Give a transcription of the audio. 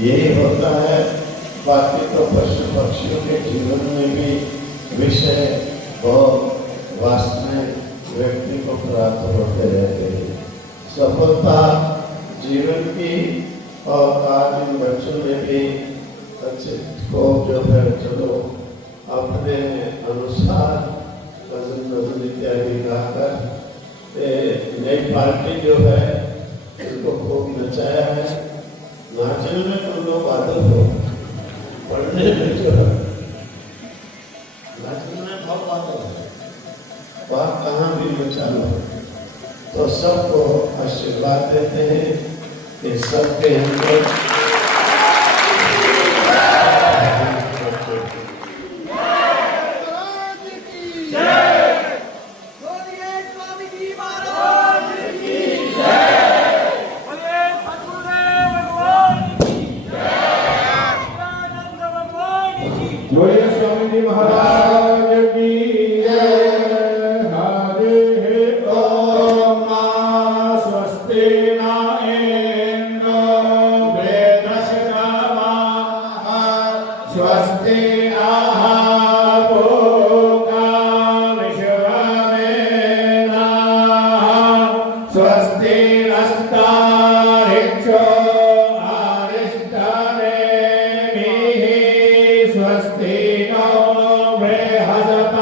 यही होता है। बाकी तो पशु पक्षियों के जीवन में भी विषय और वासनाएं व्यक्ति को प्राप्त होते रहते हैं। सफलता जीवन की, और आज इन बच्चों ने भी अच्छे को जो है चलो अपने अनुसार भजन इत्यादि गाकर नई पार्टी जो है इसको खूब नचाया है। नाचने में तो लोग आदत हो, पढ़ने में जो है नाचने में बहुत आदत है, वहाँ कहाँ भी नचा लो। तो सबको आशीर्वाद देते हैं कि सबके अंदर बोलिए स्वामी जी महाराज की जय। हरे ओम स्वस्ति न इंद्रो वृद्धश्रवा स्वस्ति पूषा विश्ववेदाः स्वस्ति नस्तारिक्षो स्वस्ति नो बृहस्पतिर्दधातु